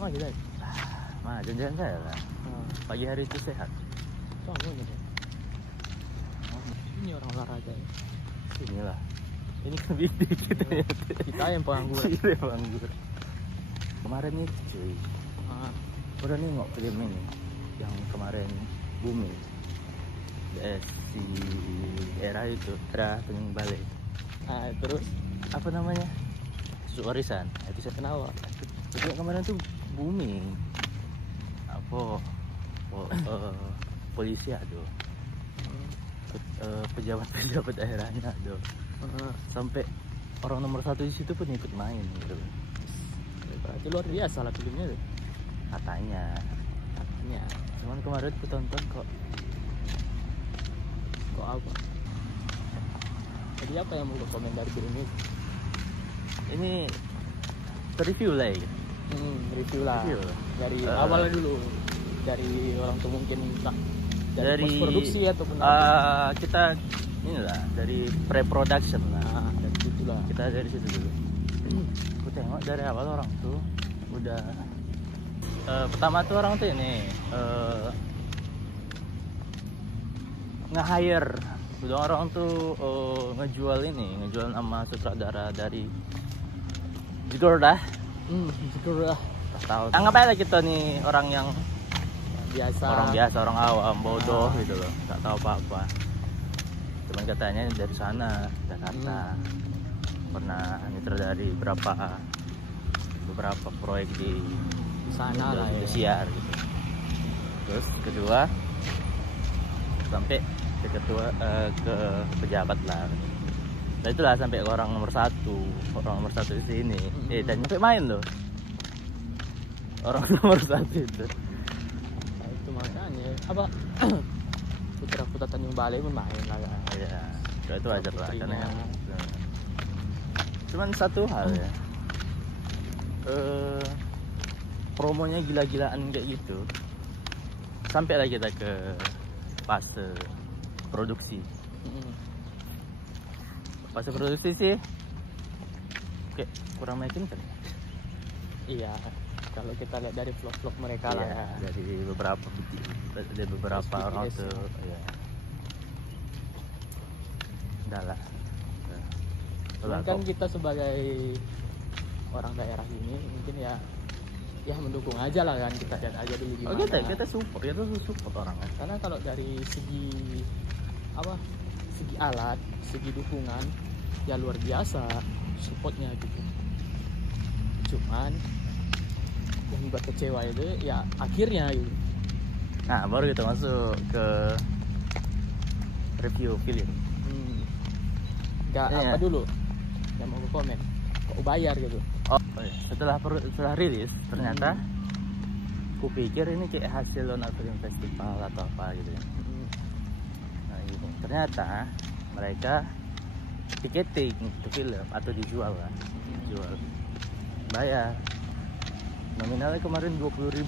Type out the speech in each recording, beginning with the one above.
Wah gitu. Mah jangan saya lah. Pagi hari itu sehat. Soalnya gitu. Ini orang olahraga ya. Inilah. Ini kan bibit kita ya. Kita yang pengangguran. Kita yang pengangguran. Kemarin itu cuy. Udah nengok film ini yang kemarin booming. Si era itu, era Tanjung Balai. Terus Apa namanya? Susu Warisan. Itu saya kenal. Itu kemarin tuh booming. Apa? Polisi aduh. Pejabat-pejabat daerahnya aduh. Sampai orang nomor 1 di situ pun ikut main gitu. berarti luar biasa lah filmnya tuh. Katanya. Cuman kemarin aku tonton kok apa? Jadi apa yang mau komen dari film ini? Ini review lah ya. Review lah. Dari awalnya dulu. Dari orang tuh mungkin entah dari produksi ataupun kita inilah dari pre-production lah. Dari situ lah. Kita dari situ dulu. Aku tengok dari awal orang tuh udah pertama tuh orang tuh ini nge-hire udah orang tuh ngejual nama sutradara dari Jigorda. Jigorda. Tahu. Anggap aja kita nih orang yang biasa, orang awam, bodoh gitu loh, nggak tahu apa-apa. Cuman katanya dari sana, Jakarta, pernah nyutradari beberapa proyek di sana lah ya. Siar gitu. Terus kedua sampai ke pejabat lah. Nah itulah sampai ke orang nomor satu di sini. Dan sampai main loh. Orang nomor 1 itu. Nah, itu makanya apa? Putra Tanjung Balai pun main lah kan. Iya. Itu wajar lah karena cuman satu hal ya. Promonya gila-gilaan kayak gitu. Sampailah kita ke fase produksi. Fase produksi sih kayak kurang meyakinkan. Iya, kalau kita lihat dari vlog-vlog mereka lah ya. Dari beberapa orang tuh ya. Udah lah. Kan kita sebagai orang daerah ini mungkin ya mendukung aja lah kan, kita lihat aja dulu gimana. Kita support orang kan. Karena kalau dari segi alat, segi dukungan ya luar biasa supportnya gitu. Cuman yang buat kecewa itu ya akhirnya gitu. Nah baru kita masuk ke review film. Apa dulu yang mau komen kok bayar gitu. Setelah rilis ternyata kupikir ini kayak hasil Lona Film Festival atau apa gitu ya. Nah gitu. Ternyata mereka ticketing ke film atau dijual lah. Bayar. Nominalnya kemarin 20.000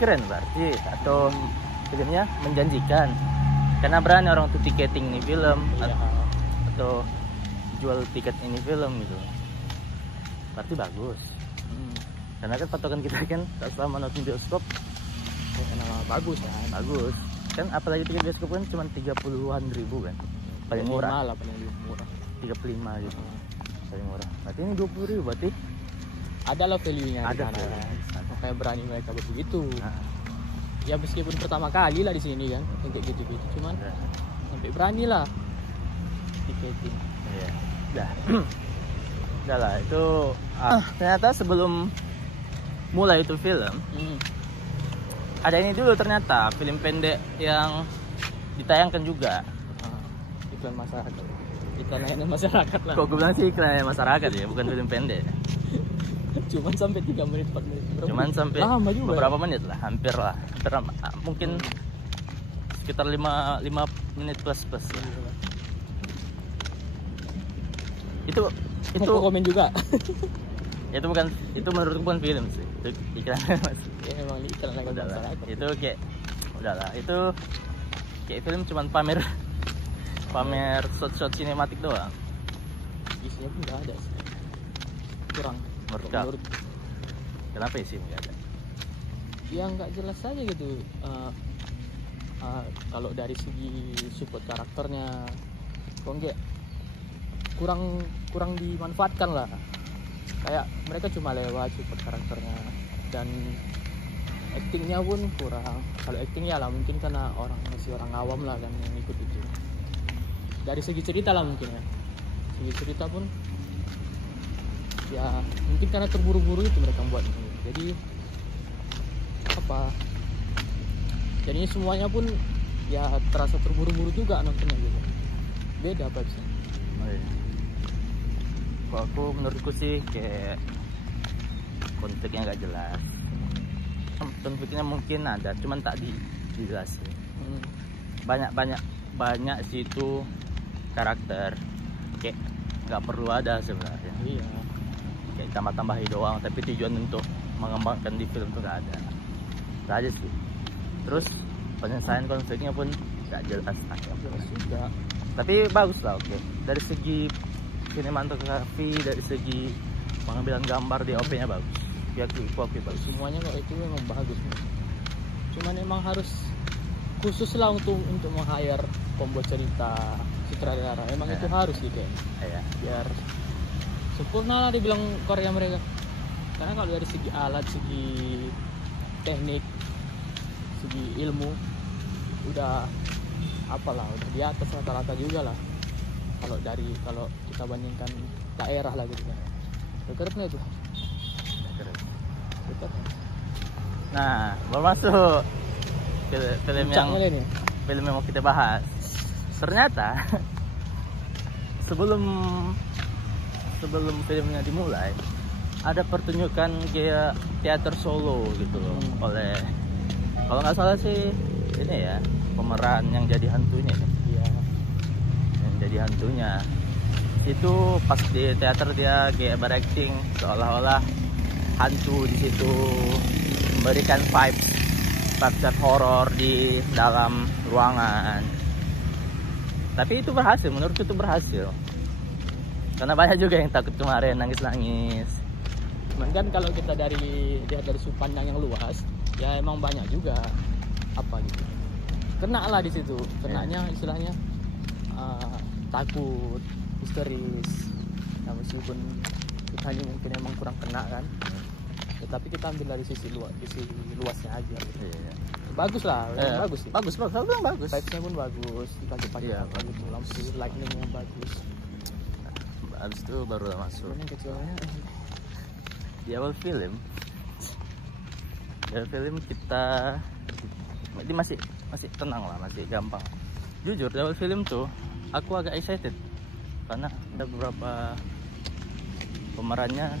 keren berarti atau filmnya menjanjikan karena berani orang tuh ticketing nih film atau jual tiket ini film gitu, berarti bagus. Karena kan patokan kita kan selama nonton bioskop bagus kan, apalagi tiket bioskop kan cuma 30-an ribu kan, paling murah lah, paling murah 35 gitu, paling murah. Berarti ini 20.000 berarti adalah value-nya ada kayak berani mereka begitu. Ya meskipun pertama kali lah di sini kan untuk gitu-gitu, cuman sampai berani lah tiketing. Iya. Udah lah itu ternyata sebelum mulai itu film ada ini dulu, ternyata film pendek yang ditayangkan juga. Iklan masyarakat lah. Kok gue bilang sih iklan masyarakat ya, bukan film pendek. Cuman sampai 3 menit 4 menit. Cuman sampai beberapa menit lah, hampir mungkin sekitar 5 menit plus. Itu komen juga. itu menurutku bukan film sih, itu iklan. Ya emang iklan lagi masyarakat. Itu kayak udahlah, itu kayak film cuman pamer shot sinematik doang. Isinya pun nggak ada sih. Kurang. Kenapa isi nggak ada? Ya nggak jelas aja gitu. Kalau dari segi support karakternya kok nggak kurang dimanfaatkan lah, kayak mereka cuma lewat support karakternya, dan actingnya pun kurang. Kalau acting ya lah mungkin karena masih orang awam lah kan yang ikut itu. Dari segi cerita lah mungkin ya, segi cerita pun ya mungkin karena terburu-buru itu mereka buat, jadi jadinya semuanya pun ya terasa terburu-buru juga nontonnya gitu, beda vibesnya. Oh, iya. Kalau aku menurutku sih kayak konfliknya nggak jelas. Konfliknya mungkin ada, cuman tak dijelasin. Banyak sih itu karakter kayak nggak perlu ada sebenarnya. Iya. Kayak tambah-tambahin doang, tapi tujuan untuk mengembangkan di film itu nggak ada. Itu aja sih. Terus penyelesaian konfliknya pun nggak jelas. Jelas juga. Tapi bagus lah, oke. Dari segi sinematografi, dari segi pengambilan gambar di OP-nya bagus. Ya aku bagus. Semuanya kayak itu memang bagus. Cuman emang harus khusus lah untuk meng-hire pembuat cerita, sutradara. Emang itu harus gitu ya. Iya. Biar sempurna lah dibilang Korea mereka. Karena kalau dari segi alat, segi teknik, segi ilmu udah udah di atas rata-rata juga lah. Kalau kita bandingkan daerah lah gitu kan. Keren itu. Keren. Keren. Nah, baru masuk film yang mau kita bahas. Ternyata sebelum filmnya dimulai ada pertunjukan kayak teater solo gitu loh, oleh kalau nggak salah sih ini ya pemeran yang jadi hantunya ya. Iya. Yang jadi hantunya itu pas di teater dia kayak berakting seolah-olah hantu di situ, memberikan vibe horor di dalam ruangan. Tapi itu berhasil, menurutku itu berhasil. Karena banyak juga yang takut kemarin nangis-nangis. Cuman kan kalau kita lihat dari sudut pandang yang luas, ya emang banyak juga gitu. Kena lah di situ, kenanya istilahnya takut, histeris. Nah, meskipun kita ini mungkin emang kurang kena kan, tetapi kita ambil dari sisi luasnya aja. Gitu. Iya. Bagus lah, bagus sih. Bagus. Vibes-nya pun bagus, dikasih pakai gitu, lampu lightning-nya bagus. Habis itu baru masuk. Yang kecilnya Di awal film kita masih tenang lah, masih gampang. Jujur di awal film tuh aku agak excited karena ada beberapa pemerannya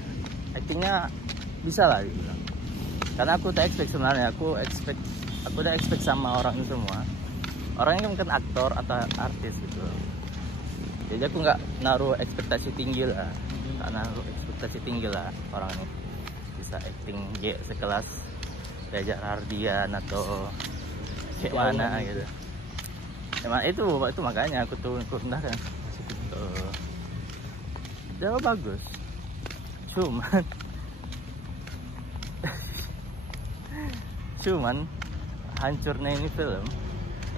actingnya bisa lah gitu. Karena aku tak expect sebenarnya, aku udah expect sama orang ini semua. Orangnya kan aktor atau artis gitu. Jadi aku nggak naruh ekspektasi tinggi lah, orang ini bisa acting sekelas Reza Rahardian atau kayak mana gitu. Emang itu makanya aku tuh rendahkan gitu. Jauh bagus, cuman hancurnya ini film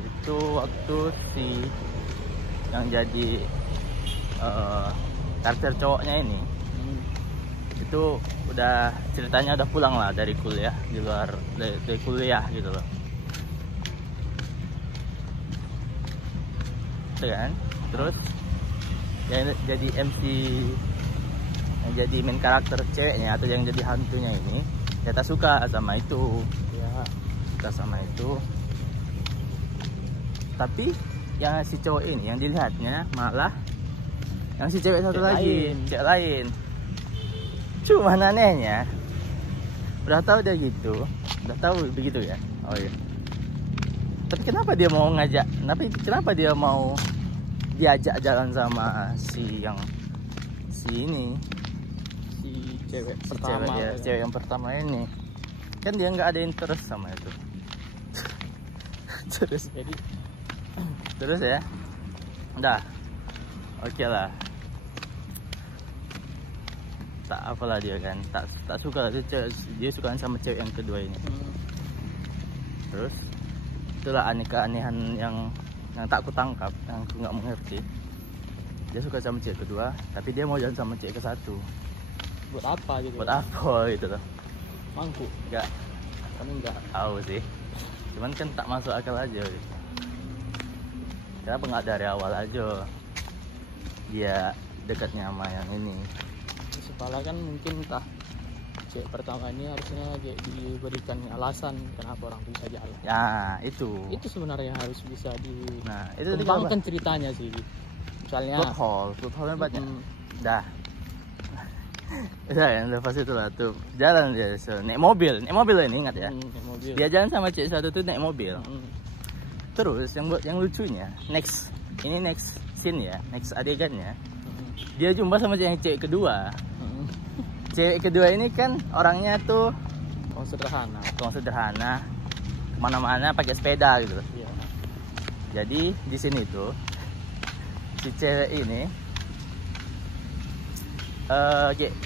itu waktu si yang jadi karakter cowoknya ini itu udah ceritanya udah pulang lah dari kuliah, di luar dari kuliah gitu loh. Itu kan, terus yang jadi MC, yang jadi main karakter ceweknya atau yang jadi hantunya ini ternyata suka sama itu ya, tapi yang si cowok ini yang dilihatnya malah yang si cewek satu lagi, cewek lain. Cuma anehnya udah tahu begitu ya. Oh iya. Tapi kenapa dia mau ngajak? Kenapa dia mau diajak jalan sama si cewek pertama, cewek yang pertama ini? Kan dia nggak ada interest sama itu. Terus ya. Udah. Oke lah. tak apalah dia kan, tak suka dia suka sama cewek yang kedua ini. Terus itulah keanehan yang tak aku tangkap, yang aku nggak mengerti. Dia suka sama cewek kedua, tapi dia mau jalan sama cewek ke satu. Buat apa gitu? Buat apa gitu loh? Mangku? Enggak. Kan enggak. Tahu sih. Cuman kan tak masuk akal aja. Gitu. Kenapa nggak dari awal aja dia dekatnya sama yang ini? Kepala kan mungkin entah cewek pertama ini harusnya diberikan alasan kenapa orang bisa jalan. Ya itu Sebenarnya harus bisa itu dikembangkan ceritanya sih. Misalnya plot hole banyak. Dah. Udah kan, lepas itu lah tuh jalan dia naik mobil ini ingat ya. Mobil. Dia jalan sama cewek satu tuh naik mobil. Terus yang lucunya next scene ya, next adegannya dia jumpa sama cewek kedua. Cewek kedua ini kan orangnya tuh sederhana, kemana-mana pakai sepeda gitu. Iya. Jadi di sini tuh si cewek ini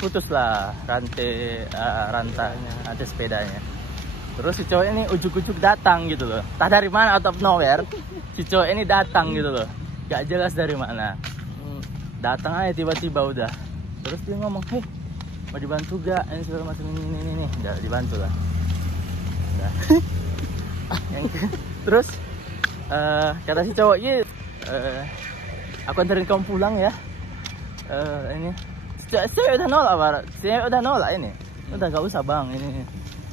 putus lah rantai sepedanya. Terus si cowok ini ujuk-ujuk datang gitu loh. Tak dari mana, out of nowhere. Si cowok ini datang gitu loh. Gak jelas dari mana. Datang aja tiba-tiba udah. Terus dia ngomong, "Hei, mau dibantu gak? Ini segala macam ini." Udah dibantu lah. Udah. Terus kata si cowok, "Iya, aku anterin kamu pulang ya." Ini saya udah nolak ini. Udah gak usah bang ini.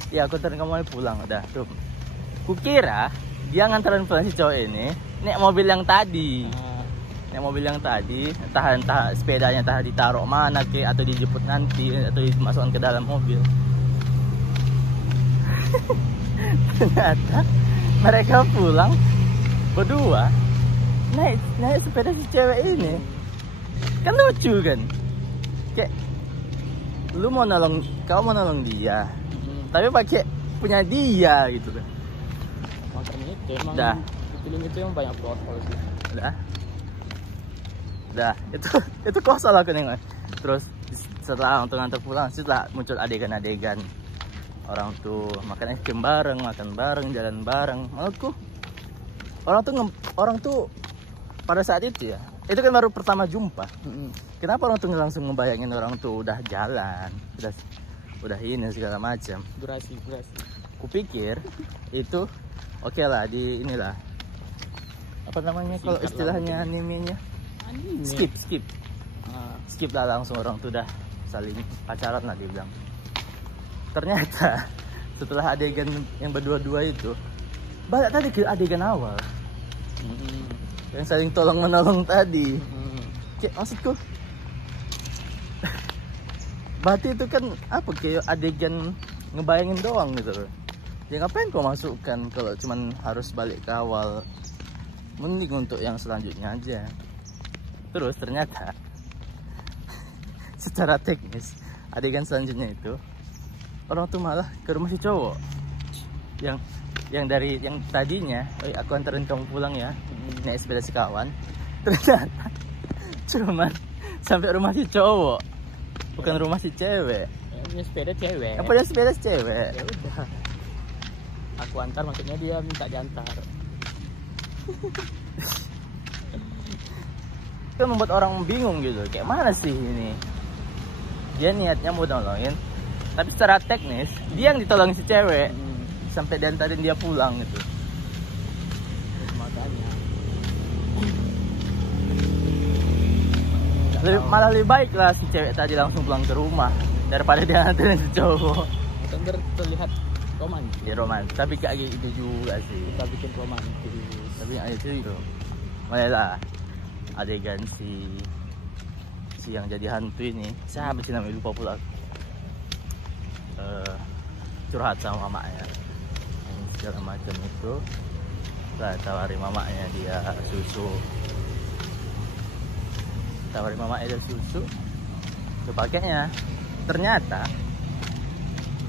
Ya aku anterin kamu pulang udah tuh. Kukira dia nganterin pulang si cowok ini naik mobil yang tadi. Entah sepedanya entah ditaruh mana ke, atau dijemput nanti, atau dimasukkan ke dalam mobil. Ternyata mereka pulang berdua naik sepeda si cewek ini. Kan lucu kan, kayak kau mau nolong dia, tapi pakai punya dia gitu kan. Makanya itu emang film itu yang banyak plot hole sih. Udah itu kosong aku nengok. Terus setelah untuk ngantar pulang, setelah muncul adegan-adegan orang tuh makan es krim bareng, makan bareng, jalan bareng. Menurutku orang tuh pada saat itu ya, itu kan baru pertama jumpa. Kenapa orang tuh langsung ngebayangin orang tuh udah jalan, udah ini segala macam. Durasi. Kupikir itu oke lah di inilah apa namanya kalau istilahnya animenya skip lah, langsung orang tuh udah saling pacaran lah dia bilang. Ternyata setelah adegan yang berdua-dua itu balik tadi ke adegan awal yang saling tolong menolong tadi. Kayak maksudku berarti itu kan apa, kayak adegan ngebayangin doang gitu loh. Ya ngapain kau masukkan kalau cuman harus balik ke awal, mending untuk yang selanjutnya aja. Terus ternyata secara teknis adegan selanjutnya itu orang tuh malah ke rumah si cowok yang tadinya aku anterin kamu pulang ya, naik sepeda si kawan. Ternyata cuman sampai rumah si cowok, bukan rumah si cewek. Punya sepeda cewek. Apa dia sepeda cewek? Ya udah, aku antar, maksudnya dia minta diantar. Itu membuat orang bingung gitu, kayak mana sih ini? Dia niatnya mau nolongin, tapi secara teknis dia yang ditolong si cewek sampai diantarin dia pulang gitu. Makanya Malah lebih baik lah si cewek tadi langsung pulang ke rumah daripada dia nganterin si cowok. kan terlihat romantis. Ya romantis, tapi kayak gitu juga sih. Kita bikin romantis. Tapi itu malah adegan si yang jadi hantu ini, siapa sih namanya, lupa pula. Curhat sama mamanya segala macam itu, lah tawarin mamanya dia susu, pakainya ternyata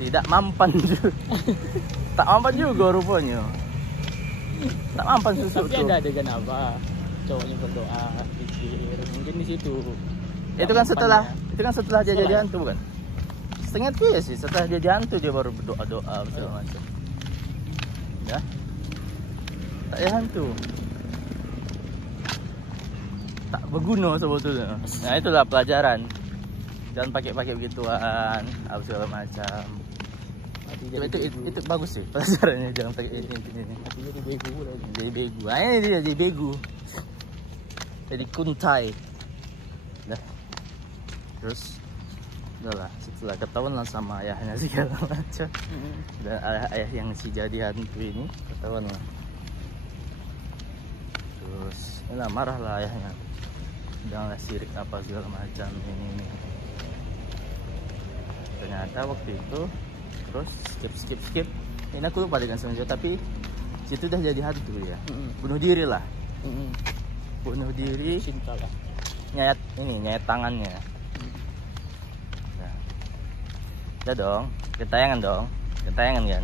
tidak mampan juga. Tak mampan juga rupanya, tak mampan susu. Tapi ada adegan apa, cowoknya berdoa pikir mungkin di situ. Itu kan setelah dia jadi hantu bukan? Seingatku ya sih, setelah jadi hantu dia baru berdoa-doa segala macam. Ya, tak ya hantu, tak berguna sebetulnya. Nah itulah pelajaran. Jangan pakai begituan, apa segala macam. Itu bagus sih pelajarannya, jangan pakai ini. Jadi bego lagi. Jadi bego, ini dia jadi bego. Jadi kuntai. Dah. Terus udahlah, setelah ketahuan lah sama ayahnya segala macam. Dan ayah yang si jadi hantu ini ketahuan lah. Terus inilah marah lah ayahnya. Janganlah sirik apa segala macam ini. Ternyata waktu itu terus skip. Ini aku lupa dengan selanjutnya, tapi situ udah jadi hantu ya. Bunuh diri lah. Bunuh diri. Cinta lah. Nyayat tangannya. Nah. Udah dong, ketayangan dong. Ketayangan kan.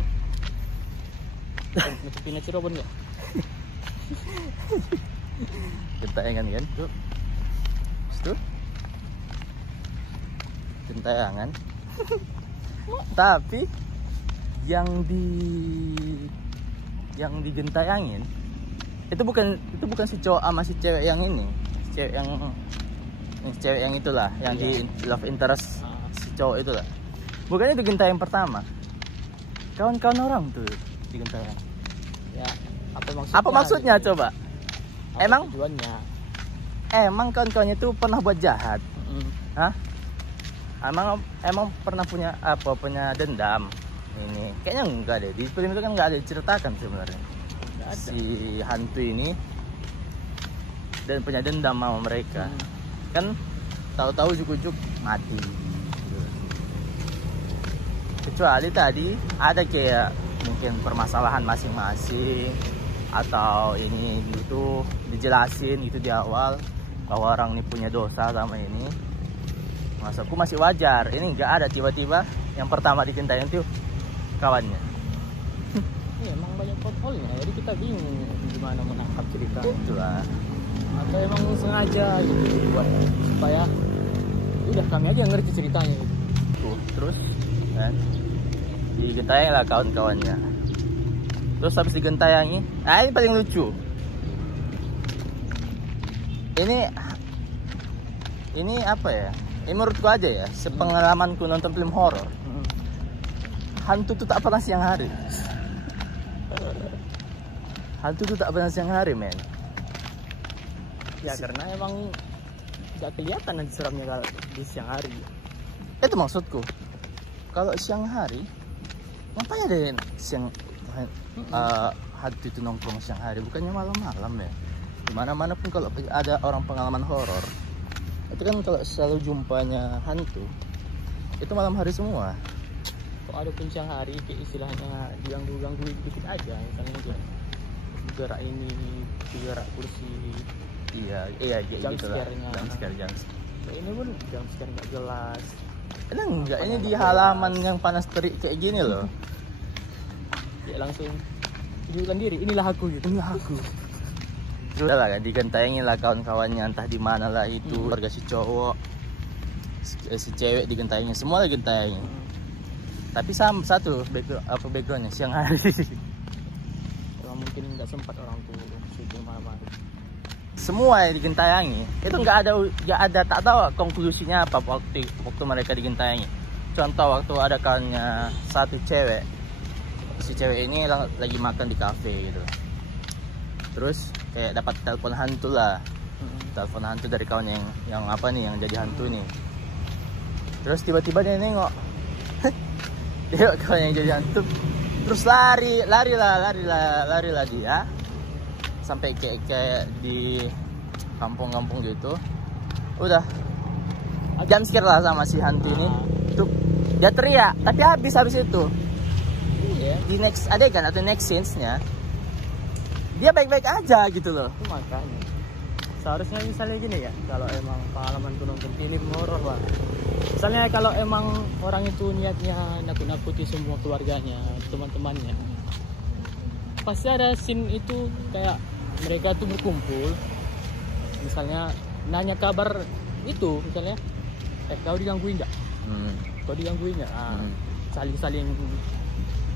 Nutupin Cirebon nggak? Kentayangan kan tuh. Tuh. Kentayangan. Tapi yang digentayangin itu bukan si cowok sama si cewek yang ini. Cewek yang itulah, yang di love interest si cowok itulah. Bukannya digentayang pertama. Kawan-kawan orang tuh digentayang. Ya, apa maksudnya gitu? Coba? Apa tujuannya? Emang kawan-kawannya tuh pernah buat jahat? Hah? Emang pernah punya dendam? Ini kayaknya enggak deh. Di film itu kan enggak ada diceritakan sebenarnya. Si hantu ini dan punya dendam sama mereka. Kan tahu-tahu ujuk-ujuk mati. Kecuali tadi ada kayak mungkin permasalahan masing-masing, atau ini gitu dijelasin gitu di awal bahwa orang ini punya dosa sama ini. Maksudku masih wajar. Ini nggak ada tiba-tiba yang pertama dicintain tuh kawannya. Iya, emang banyak potholnya, jadi kita bingung gimana menangkap cerita. Itulah. Atau emang sengaja gitu dibuat supaya udah kami aja yang ngerti ceritanya gitu. Tuh, terus kan digentayang lah kawan-kawannya. Terus habis digentayangi, ini paling lucu. Ini apa ya? Ini menurutku aja ya, sepengalamanku nonton film horor. Hantu tuh tak pernah siang hari. Hantu tuh tak pernah siang hari, men. Ya karena emang nggak kelihatan nanti seramnya kalau di siang hari. Itu maksudku. Kalau siang hari, ngapain ada siang hantu itu nongkrong siang hari? Bukannya malam-malam ya? Dimana-mana pun kalau ada orang pengalaman horor, itu kan kalau selalu jumpanya hantu, itu malam hari semua. Kok ada pun siang hari, kayak istilahnya diganggu-ganggu dikit aja, misalnya gerak ini, gerak kursi. Iya gitu lah. Jam scare. Ini pun jam scare nggak jelas. Enggak, ini di halaman yang panas terik kayak gini loh. Ya langsung tunjukkan diri, inilah aku gitu. Inilah aku. Terus lah kan digentayangin lah kawan-kawannya, entah di mana lah itu, keluarga si cowok, si cewek digentayangin, semua lagi digentayangin. Tapi sama satu backgroundnya siang hari. Emang mungkin nggak sempat orang tuh syuting malam-malam. Semua yang digentayangi itu nggak ada tak tahu konklusinya apa waktu mereka digentayangi. Contoh waktu ada kawannya satu cewek, si cewek ini lagi makan di kafe gitu, terus kayak dapat telepon hantu lah, telepon hantu dari kawan yang apa nih, yang jadi hantu nih. Terus tiba-tiba dia nengok dia kawan yang jadi hantu, terus lari lah dia sampai kayak di kampung-kampung gitu. Udah jam scare lah sama si hantu ini. Tuh dia teriak, tapi habis itu di next adegan atau next scenes-nya dia baik-baik aja gitu loh. Itu makanya seharusnya misalnya gini ya, kalau emang pengalaman nonton film horor lah, misalnya kalau emang orang itu niatnya nakut-nakuti semua keluarganya, teman-temannya, pasti ada scene itu kayak mereka tuh berkumpul, misalnya nanya kabar itu, misalnya kau digangguin nggak? kok digangguin ya? Hmm. Saling-saling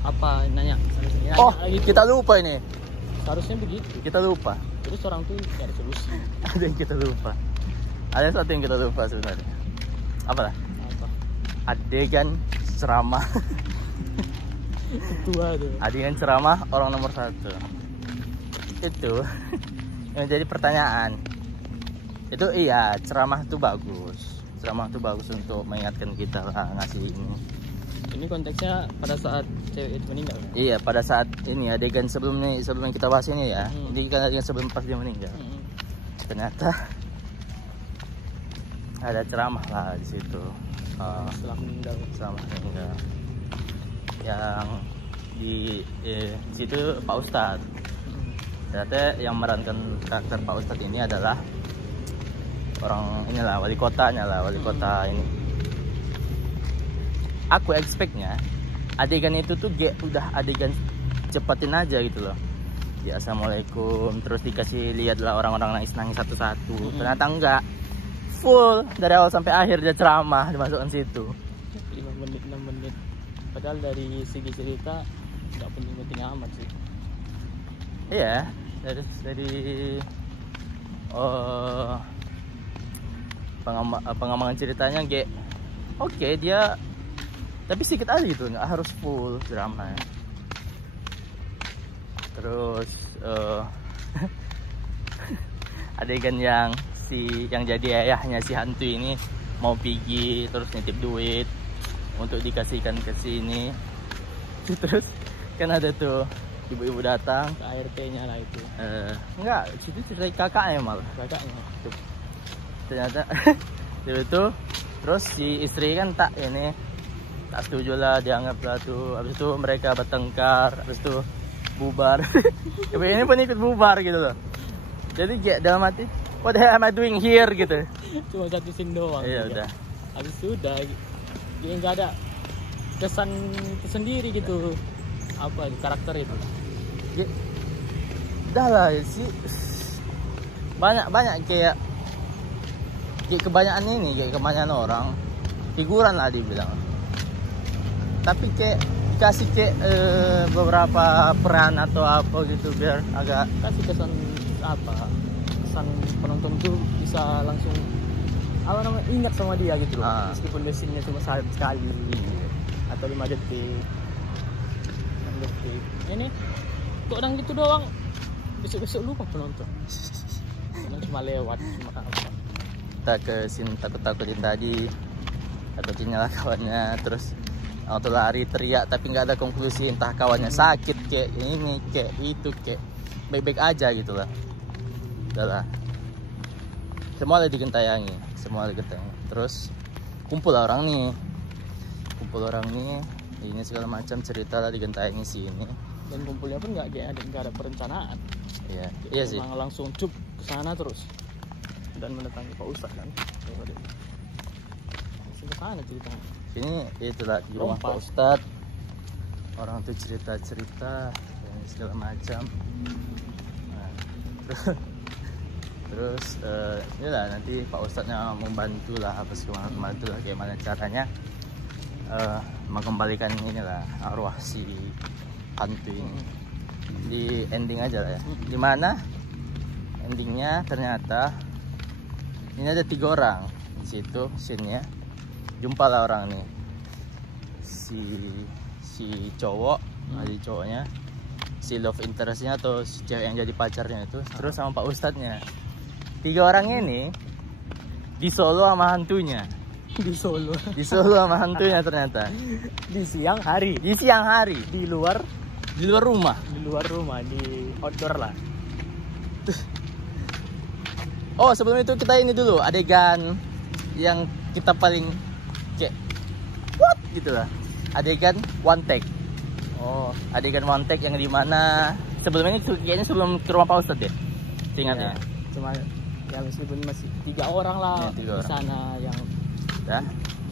apa nanya, saling-saling Oh, nanya gitu. kita lupa ini. Seharusnya begitu. Kita lupa. Terus orang tuh cari solusi. Ada yang kita lupa. Ada satu yang kita lupa sebenarnya. Apa lah? Apa? Adegan ceramah. Ketua tuh. Adegan ceramah orang nomor 1. Itu yang jadi pertanyaan. Itu iya, ceramah itu bagus. Ceramah itu bagus untuk mengingatkan kita lah, ngasih ini. Ini konteksnya pada saat cewek itu meninggal. Iya, pada saat ini adegan sebelum kita bahas ini ya. Hmm. Ini kan adegan sebelum pas dia meninggal. Ternyata ada ceramah lah di situ. Setelah meninggal. Ceramah meninggal. Yang di situ Pak Ustadz. Ternyata yang memerankan karakter Pak Ustadz ini adalah orang inilah wali kotanya lah, wali kota ini. Aku expectnya adegan itu tuh udah adegan cepatin aja gitu loh. Ya assalamualaikum, terus dikasih lihat lah orang-orang nangis satu-satu. Ternyata enggak, full dari awal sampai akhir dia ceramah dimasukkan situ. 5 menit 6 menit. Padahal dari segi cerita nggak penting-penting amat sih. Iya, dari pengembangan ceritanya oke, dia tapi sedikit aja gitu, nggak harus full drama. Terus adegan yang jadi ayahnya si hantu ini mau pergi terus nitip duit untuk dikasihkan ke sini. Terus kan ada tuh ibu-ibu datang Ke ART-nya lah itu. enggak, itu cerita kakaknya malah. Kakaknya. Ternyata itu terus si istri kan tak setuju lah, dianggap lah tuh. Habis itu mereka bertengkar, habis itu bubar. Ibu ini pun ikut bubar gitu loh. Jadi kayak dalam hati, what the hell am I doing here gitu. Cuma satu scene doang. Iya udah. Habis itu udah dia nggak ada kesan tersendiri gitu. Apa karakter itu? Udah lah sih, banyak kayak kebanyakan ini, kayak kebanyakan orang figuran lah dibilang. Tapi kayak dikasih kayak beberapa peran atau apa gitu biar agak Kasih kesan apa? Kesan penonton tuh bisa langsung ingat sama dia gitu loh. Meskipun scene-nya cuma sekali atau 5 detik. 6 detik. Ini kok orang gitu doang. Besok-besok lupa penonton. Karena cuma lewat, cuma apa. kita ke sini takut-takutin tadi, takutin nyala kawannya, terus auto lari teriak tapi nggak ada konklusi, entah kawannya sakit kayak ini kayak itu kayak baik-baik aja gitu lah. Udahlah, semua lagi digentayangi, terus kumpul orang nih, ini segala macam cerita lah digentayangi sini. Dan kumpulnya pun nggak ada perencanaan. Iya sih. Memang langsung cup ke sana terus dan mendatangi Pak Ustadz kan. Langsung ke sana ceritanya. Ini itulah di rumah Pak Ustadz. Orang tuh cerita dan segala macam. Nah, terus inilah nanti Pak Ustadznya membantu lah membantu lah gimana caranya mengembalikan inilah arwah si hantu ini. Di ending aja lah ya. Dimana endingnya ternyata ini ada 3 orang di situ scene-nya. Jumpa lah orang nih, si cowok, si cowoknya, si love interestnya atau si cewek yang jadi pacarnya itu, terus sama Pak Ustadznya. 3 orang ini di Solo sama hantunya. Di Solo sama hantunya ternyata. di siang hari, di luar rumah, di outdoor lah. Oh sebelum itu kita ini dulu adegan yang kita paling kayak what gitu lah, adegan one take. Adegan one take yang dimana sebelum ini kayaknya sebelum ke rumah Pak Ustadz ya, ingatnya. Cuma ya meskipun masih 3 orang lah Ya, 3 di orang. sana yang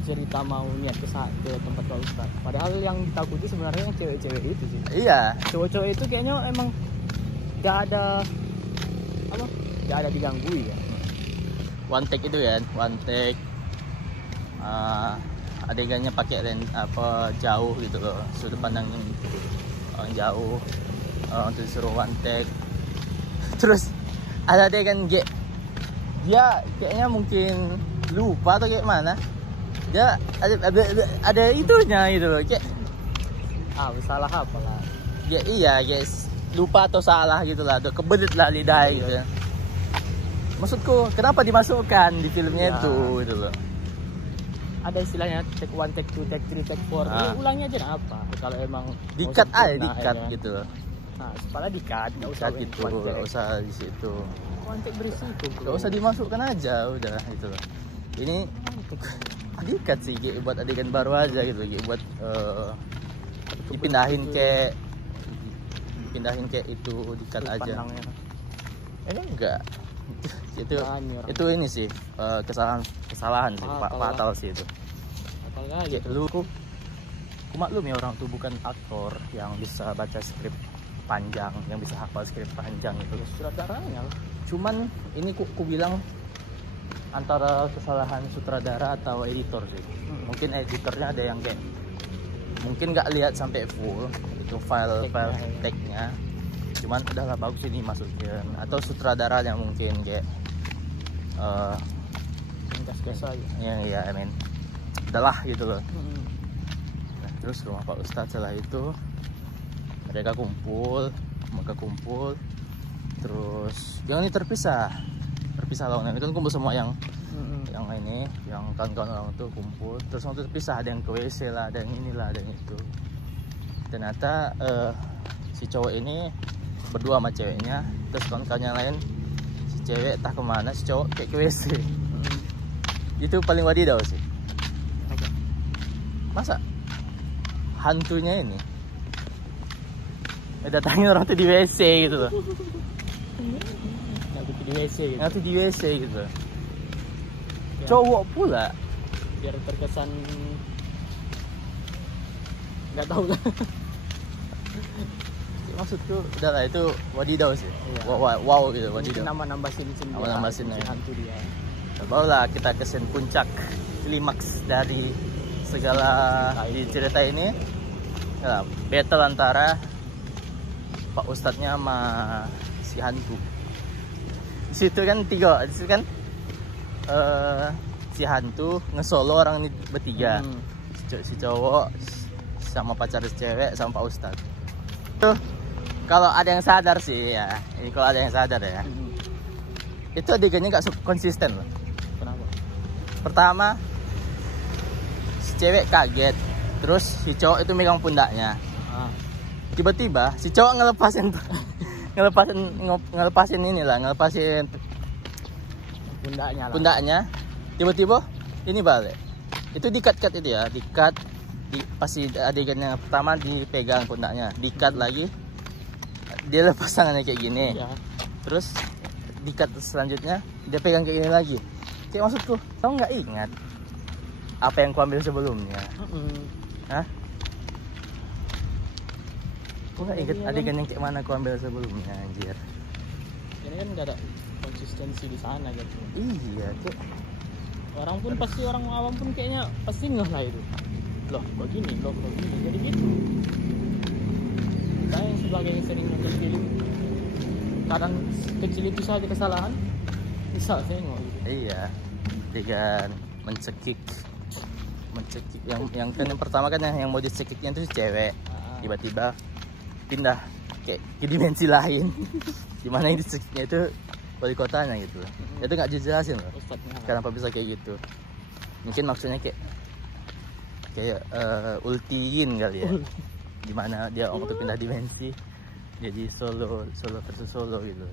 cerita mau niat ke tempat Pak Ustadz. Padahal yang ditakuti sebenarnya yang cewek-cewek itu sih. Iya. Cowok-cowok itu kayaknya emang gak ada diganggu ya. One take itu kan, adegannya pakai apa jauh gitu loh, sudut pandang orang jauh, untuk disuruh one take. Terus ada adegan dia kayaknya mungkin lupa atau kayak mana, dia ada itunya gitu loh, kayak salah apa lah. ya iya guys, lupa atau salah gitu lah, kebelet lah lidah gitu. Maksudku kenapa dimasukkan di filmnya itu gitu loh. Ada istilahnya take 1, take 2, take 3, take 4. Ulangnya aja nah apa kalau emang dikat aja, dikat gitu loh. Nah, kepala dikat, nggak usah gitu, nggak usah di situ. Kontek berisiko, nggak usah dimasukkan aja, udah gitu loh. Ini dikat sih, kayak buat adegan baru aja gitu, kayak buat dipindahin kayak itu dikat aja. Enggak. itu ini sih kesalahan sih, fatal sih itu. Ya, lu ku maklum ya, orang tuh bukan aktor yang bisa baca skrip panjang, yang bisa hafal skrip panjang itu. Sutradaranya lah. Cuman ini ku bilang antara kesalahan sutradara atau editor sih. Mungkin editornya ada yang kayak mungkin nggak lihat sampai full itu file take-nya. Cuman udahlah bagus ini masukin, atau sutradaranya mungkin kayak gas-gas aja. Ya I mean udahlah gitu loh. Nah, terus rumah Pak Ustadz setelah itu mereka kumpul, terus yang ini terpisah loh, itu kan kumpul semua yang ini, yang kawan-kawan orang tuh kumpul, terus waktu terpisah, ada yang ke WC lah, ada yang inilah, ada yang itu. Ternyata si cowok ini berdua sama ceweknya, terus kawan-kawannya lain, si cewek entah kemana, si cowok kayak ke WC. Itu paling wadidaw sih. Masa hantunya ini datangin orang tuh di WC gitu loh. Nanti di WC gitu. Ya. Cowok pula. Biar terkesan nggak tahu lah. Maksudku udah lah, itu wadidaw sih. Iya. Wow gitu, wadidaw. Nambah scene hantu dia. Barulah kita ke scene puncak, klimaks dari segala di cerita ini. Ya, battle antara Pak Ustadznya sama si hantu. Di situ kan si hantu ngesolo orang ini bertiga. Si cowok sama pacar cewek sama Pak Ustadz. Tuh, kalau ada yang sadar sih ya, ini kalau ada yang sadar ya, itu adegannya nggak konsisten loh. Kenapa? Pertama, si cewek kaget, terus si cowok itu megang pundaknya. Tiba-tiba si cowok ngelepasin pundaknya. Tiba-tiba ini balik. Itu di-cut itu ya, pasti adegan yang pertama dipegang pundaknya, di-cut lagi, dia lepas tangannya kayak gini. Ya. Terus di-cut selanjutnya dia pegang kayak gini lagi. Kayak maksudku, kamu nggak ingat apa yang kuambil sebelumnya? Hah? Aku nggak ingat adegan yang kayak mana kuambil sebelumnya, anjir. Ini kan nggak ada konsistensi di sana gitu. Iya, tuh. Orang awam pun kayaknya pasti ngeh lah itu. Loh begini, jadi gitu. Saya yang sebagai yang sering nonton film, kadang kecil itu saja kesalahan bisa tengok gitu. Iya, dengan mencekik yang kan yang pertama kan yang mau dicekiknya itu cewek, tiba-tiba pindah kayak ke dimensi lain. Dimana yang dicekiknya itu wali kotanya gitu. Itu nggak dijelasin loh kenapa bisa kayak gitu. Mungkin maksudnya kayak ultiin kali ya, dimana dia waktu pindah dimensi jadi solo versus solo gitu,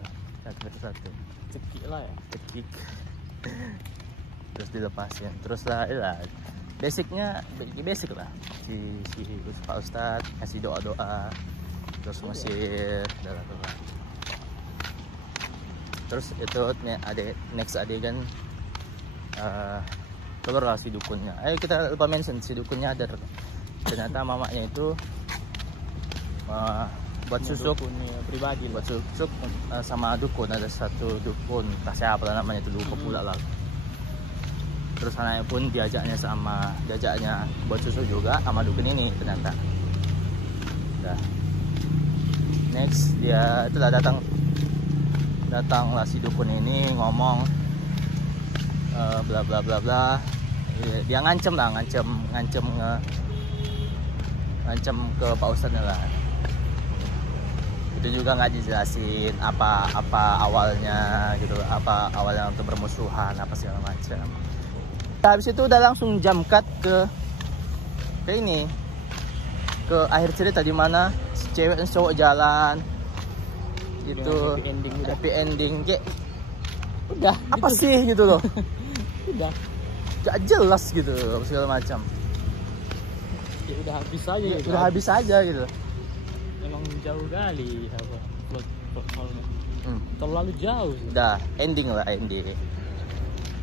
satu cekik lah ya, cekik. Terus dilepasin, terus lah basic lah si Pak Ustadz kasih doa terus masih dalam doa. Terus itu next adegan keluar si dukunnya. Ayo kita lupa mention si dukunnya ada. Ternyata mamanya itu buat susuk pribadi, buat susuk sama dukun, ada satu dukun, siapa namanya itu lupa pula lah. Terus anaknya pun diajaknya buat susu juga sama dukun ini ternyata. Udah. Next dia itulah datanglah si dukun ini ngomong bla bla bla bla. Dia ngancem ke Pak Ustadznya lah. Itu juga nggak dijelasin apa awalnya gitu, apa awalnya untuk bermusuhan apa segala macam. Habis itu udah langsung jump cut ke ini, ke akhir cerita di mana si cewek dan cowok jalan gitu, happy ending kayak udah apa gitu sih gitu loh. Udah gak jelas gitu segala macam. Ya udah habis aja Ya, gitu. udah habis aja gitu. Emang jauh kali apa plot holnya. Terlalu jauh sih. Udah ending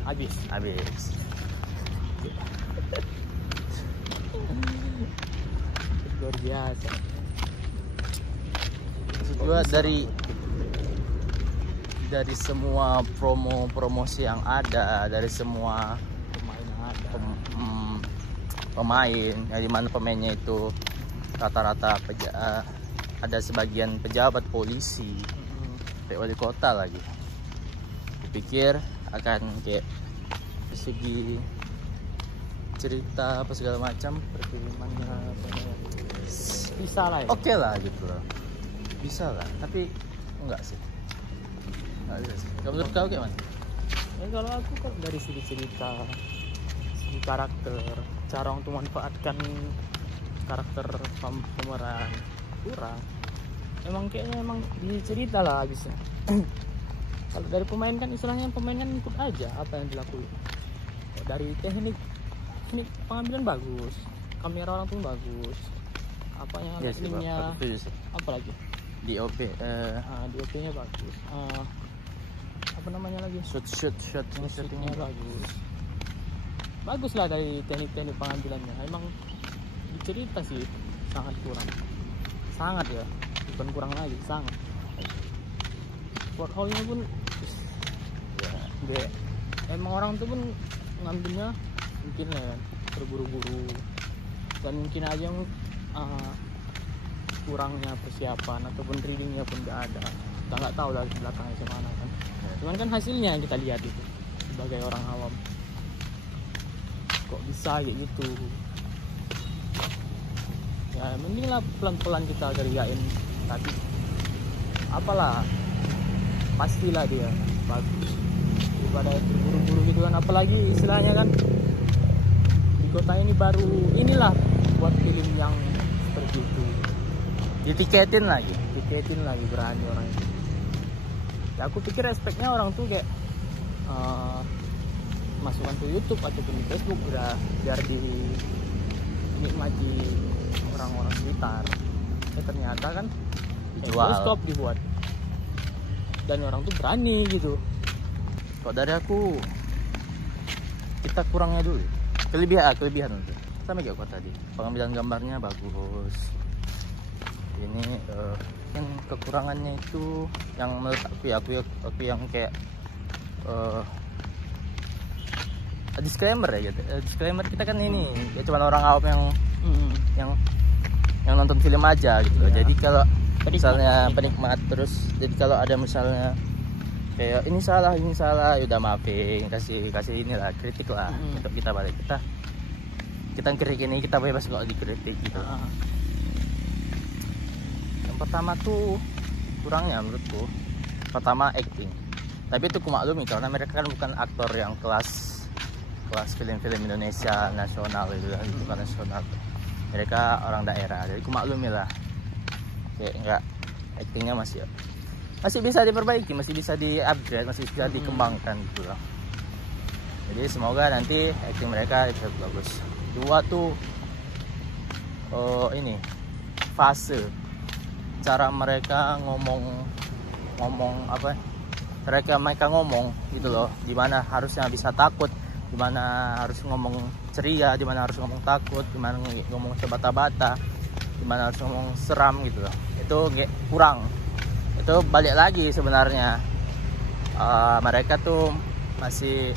Habis. Luar biasa. Maksud gua dari semua promosi yang ada, dari semua Pemain yang ada. Pemain yang dimana pemainnya itu rata-rata ada sebagian pejabat polisi, kayak wali kota lagi. Kupikir akan kayak segi cerita apa segala macam Perfilmannya bisa lah ya. oke lah gitu loh, bisa lah, tapi enggak sih. Menurut kau gimana? Ya kalau aku kok dari segi cerita, segi karakter, cara untuk memanfaatkan karakter pemeran kurang. Kayaknya di cerita lah habisnya. Kalau dari pemain kan istilahnya pemain kan ikut aja apa yang dilakukan. Dari teknik pengambilan bagus, kamera orang tuh bagus, apa yang Yes, lightingnya, bagus sih. apa lagi? DOP DOP-nya bagus. Apa namanya lagi? shootingnya Shootingnya bagus lah dari teknik pengambilannya. Emang di cerita sih sangat kurang, sangat ya, bukan kurang lagi, sangat. Plot hole-nya pun ya, emang orang tuh pun ngambilnya mungkin ya terburu-buru dan mungkin aja kurangnya persiapan ataupun readingnya pun nggak ada. Kita nggak tahu dari belakangnya gimana kan. Cuman kan hasilnya yang kita lihat itu sebagai orang awam, kok bisa kayak gitu. Ya mending lah pelan-pelan kita kerjain tadi, apalah pastilah dia bagus daripada terburu-buru gitu kan. Apalagi istilahnya kan di kota ini baru inilah buat film yang seperti itu, ditiketin lagi berani orang itu. Ya aku pikir respeknya orang tuh kayak masukkan ke YouTube ataupun di Facebook udah biar dinikmati orang-orang sekitar. Ya ternyata kan dijual, stop dibuat dan orang tuh berani gitu. kok dari aku kita kurangnya dulu kelebihan untuk sama kayak kok tadi, pengambilan gambarnya bagus. Ini kan kekurangannya itu yang menurut aku yang kayak disclaimer ya gitu. Disclaimer kita kan ini ya cuma orang awam yang nonton film aja gitu. Ya. Jadi kalau misalnya penikmat terus, jadi kalau ada misalnya kayak ini salah ya udah maafin, kasih inilah kritik lah untuk kita balik. Kita kritik ini, kita bebas kok dikritik gitu. Yang pertama tuh kurangnya menurutku, pertama acting. Tapi itu kumaklumi karena mereka kan bukan aktor yang kelas film-film Indonesia nasional itu kan, bukan nasional. Mereka orang daerah, jadi kumaklumi lah. Kayak enggak, actingnya masih bisa diperbaiki, masih bisa di-upgrade, masih bisa dikembangkan gitu loh. Jadi semoga nanti acting mereka bisa bagus. Dua tuh ini fase cara mereka ngomong apa, mereka ngomong gitu loh, dimana harusnya bisa takut, dimana harus ngomong ceria, dimana harus ngomong takut, dimana ngomong sebata-bata, dimana harus ngomong seram gitu loh. Itu kurang. Itu balik lagi sebenarnya mereka tuh masih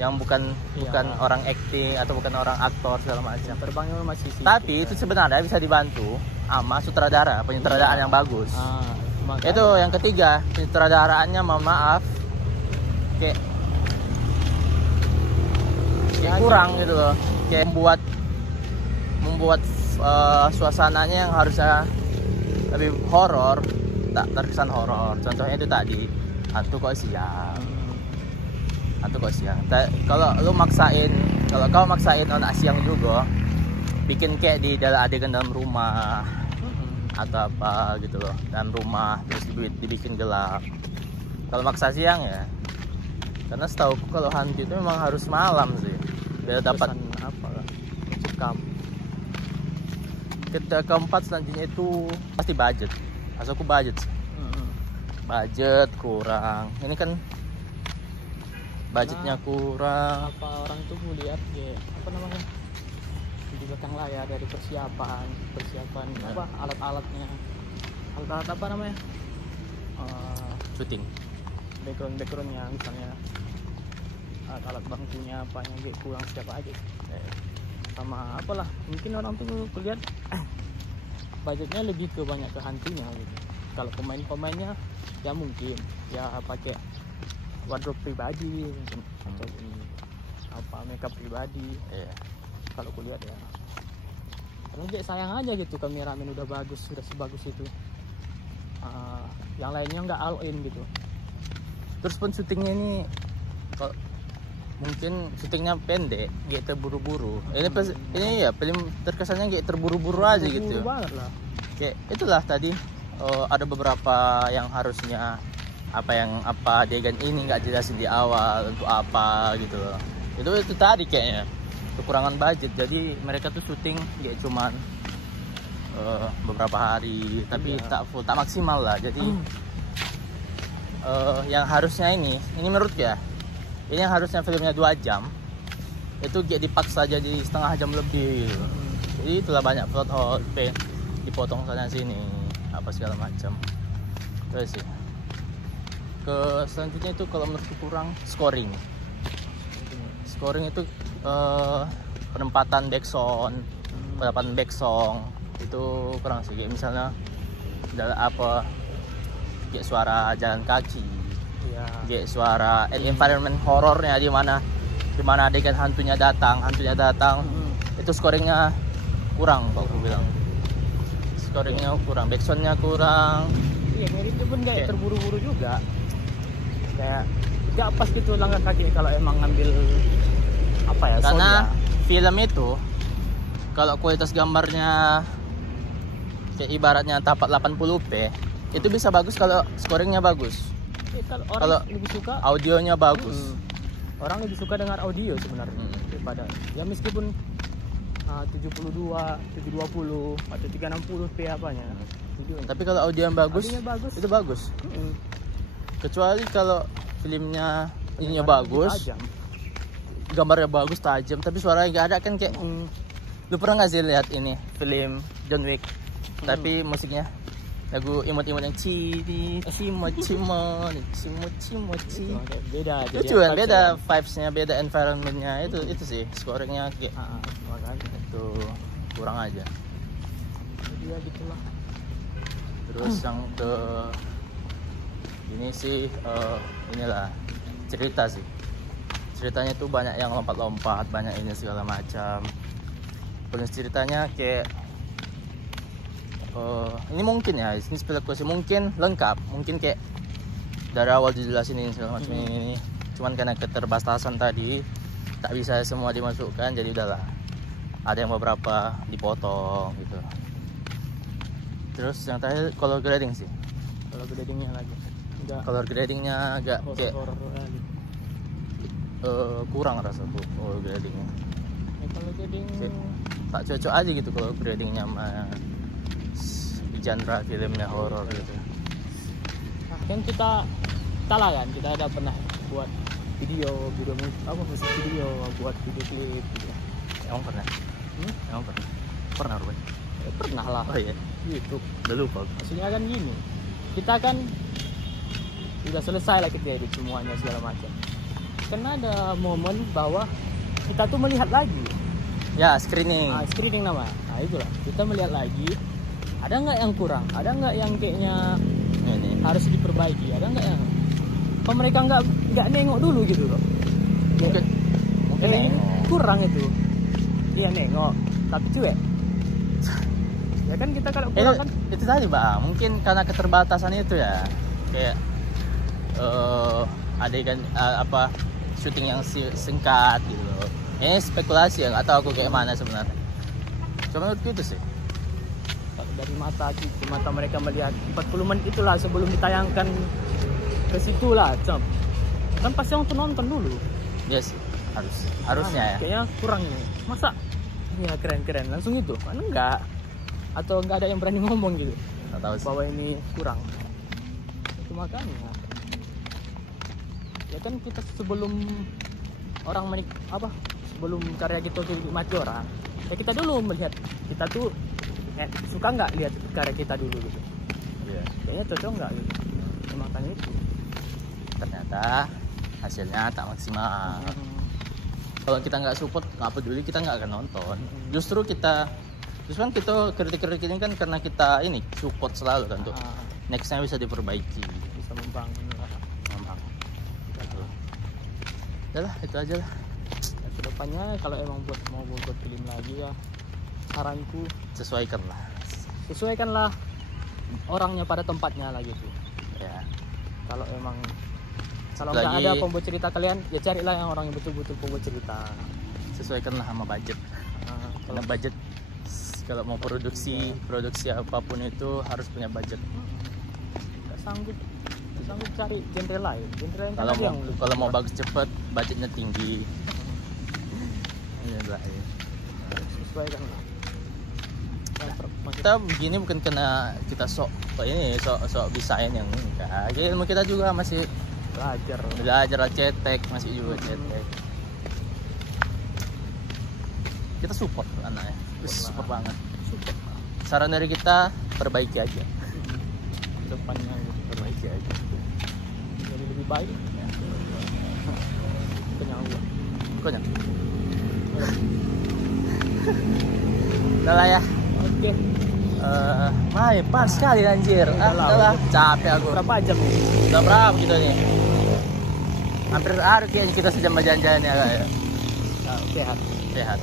yang bukan Iya. bukan orang acting atau bukan orang aktor segala macam. Terbangnya masih sih. Tapi itu sebenarnya bisa dibantu sama sutradara, penyutradaraan yang bagus. Makanya. Itu yang ketiga, sutradaraannya mohon maaf kayak kurang gitu loh. Kayak membuat suasananya yang harusnya lebih horor tak terkesan horor. Contohnya itu tadi hantu kok siang. Kalau kau maksain anak siang juga bikin kayak di dalam adegan dalam rumah atau apa gitu loh, dalam rumah terus dibikin gelap. Kalau maksa siang ya, karena setahu kalau hantu itu memang harus malam sih biar dapat apa lah, mencekam. Kita keempat selanjutnya itu pasti budget. Maksudku budget sih. Budget kurang. Ini kan budgetnya kurang. Apa orang tuh lihat ya apa namanya di belakang layar dari persiapan apa alat-alatnya, alat apa namanya, Syuting. backgroundnya misalnya alat bangkunya apa yang kayak kurang siapa aja sama apalah, mungkin orang tuh lihat budgetnya lebih ke banyak ke hantunya gitu. Kalau pemainnya ya mungkin ya pakai wardrobe pribadi mungkin atau apa makeup pribadi. Kalau kulihat ya karena kayak sayang aja gitu, kameramen udah bagus, sudah sebagus itu, yang lainnya nggak all in gitu. Terus pun syutingnya ini kalau mungkin syutingnya pendek, kayak terburu-buru. Ini ya film terkesannya kayak terburu-buru aja gitu. Banget lah. Kayak itulah tadi ada beberapa yang harusnya apa adegan ini nggak jelasin di awal untuk apa gitu loh. Itu tadi kayaknya kekurangan budget, jadi mereka tuh syuting kayak cuman beberapa hari tapi tak maksimal lah. Jadi yang harusnya ini menurut ya, ini yang harusnya filmnya 2 jam itu kayak dipaksa jadi setengah jam lebih gitu. Jadi itulah banyak plot hole, dipotong sana sini apa segala macam. Terus sih ke selanjutnya itu kalau menurutku kurang scoring itu penempatan backsound, itu kurang sih. Kayak misalnya kayak suara jalan kaki, kayak suara environment horornya di mana adegan hantunya datang, itu scoringnya kurang kalau aku bilang. Scoringnya kurang, backsoundnya kurang. Iya, itu pun kayak terburu-buru juga, kayak gak pas gitu langkah kaki kalau emang ngambil apa ya, karena sound film itu kalau kualitas gambarnya kayak ibaratnya tapak 80p itu bisa bagus kalau scoringnya bagus. kalau kalau orang lebih suka audionya bagus. Orang lebih suka dengar audio sebenarnya daripada ya meskipun 72, 720 atau 360p apanya videonya. Tapi kalau audio yang bagus, itu bagus. Kecuali kalau filmnya ininya bagus, gambarnya bagus, tajam, tapi suaranya nggak ada kan kayak lu pernah nggak sih lihat ini film John Wick tapi musiknya lagu imut-imut yang beda lucu kan, beda vibesnya, beda environmentnya. Itu sih scoringnya kayak itu kurang aja. Jadi ya gitulah. Terus yang ke ini sih inilah ceritanya tuh banyak yang lompat-lompat, banyak ini segala macam. Penulis ceritanya kayak ini mungkin ya, ini spekulasi, mungkin lengkap, mungkin kayak dari awal dijelasin ini segala macam ini. Cuman karena keterbatasan tadi tak bisa semua dimasukkan, jadi udahlah. Ada yang beberapa dipotong gitu. Terus yang terakhir color grading sih. Color gradingnya lagi. Color gradingnya agak kayak kurang rasa tuh color gradingnya. Color grading Tak cocok aja gitu color gradingnya sama genre filmnya horor gitu. Kan kita lah kan, kita ada pernah buat video musik video, buat video klip gitu. Emang pernah? Pernah Ruben? Pernah lah. Oh iya. YouTube. Udah lupa. Maksudnya kan gini, kita kan udah selesai lah kita edit semuanya segala macam. karena ada momen bahwa kita tuh melihat lagi. Ya, screening. Screening nama. Nah itulah, kita melihat lagi. Ada nggak yang kurang? Ada nggak yang kayaknya Ini. harus diperbaiki? Ada nggak yang? Apa mereka nggak nengok dulu gitu loh? Mungkin nengok. Kurang itu. Iya nengok, tapi cuek. Ya kan kita kalau kurang kan itu tadi bang, mungkin karena keterbatasan itu ya, kayak adegan apa syuting yang singkat gitu loh. Ini spekulasi ya, nggak tahu aku kayak mana sebenarnya. Cuma menurutku itu sih. Dari mata mereka melihat 40 menit itulah sebelum ditayangkan ke situ lah, kan pasti orang tuh nonton dulu. Yes, harusnya ya. Kayaknya kurang nih. Masa ya keren langsung itu? Kan enggak. Atau enggak ada yang berani ngomong gitu. Nggak tahu sih. Bahwa ini kurang. Itu makanya. Ya kan kita sebelum orang sebelum karya kita dinikmati orang, ya kita dulu melihat kita tuh suka nggak lihat karya kita dulu gitu. Iya. Kayaknya cocok nggak gitu. Ya, makanya itu. Ternyata hasilnya tak maksimal. Kalau kita nggak support, nggak peduli, kita nggak akan nonton. Justru kan kita kritik ini kan karena kita ini support selalu kan tuh. Nextnya bisa diperbaiki, Bisa membangun lah. Udah lah, itu aja lah. Ya, kedepannya kalau emang mau buat film lagi ya, saranku sesuaikanlah orangnya pada tempatnya lah gitu. Ya. Kalau nggak ada pembuat cerita kalian, ya carilah yang orang yang betul-betul pembuat cerita. Sesuaikanlah sama budget. Karena budget kalau mau produksi apapun itu harus punya budget. Nggak sanggup cari genre lain. Genre yang Kalau mau bagus cepet, budgetnya tinggi. Iya lah. Sesuaikan lah. Kita begini bukan karena kita sok desain yang enggak. Jadi ilmu kita juga masih belajar cetek, masih juga cetek. Kita support anaknya. Support banget. Saran dari kita, perbaiki aja. Depannya Perbaiki aja. jadi lebih baik. Ya. Kenyang gua. Pokoknya. Udah lah ya. Oke. Pas sekali anjir. Udah capek aku. Berapa jam nih? Udah berapa gitu nih? Hampir hari kayaknya kita sejam berjalan-jalan ya. Sehat. Sehat.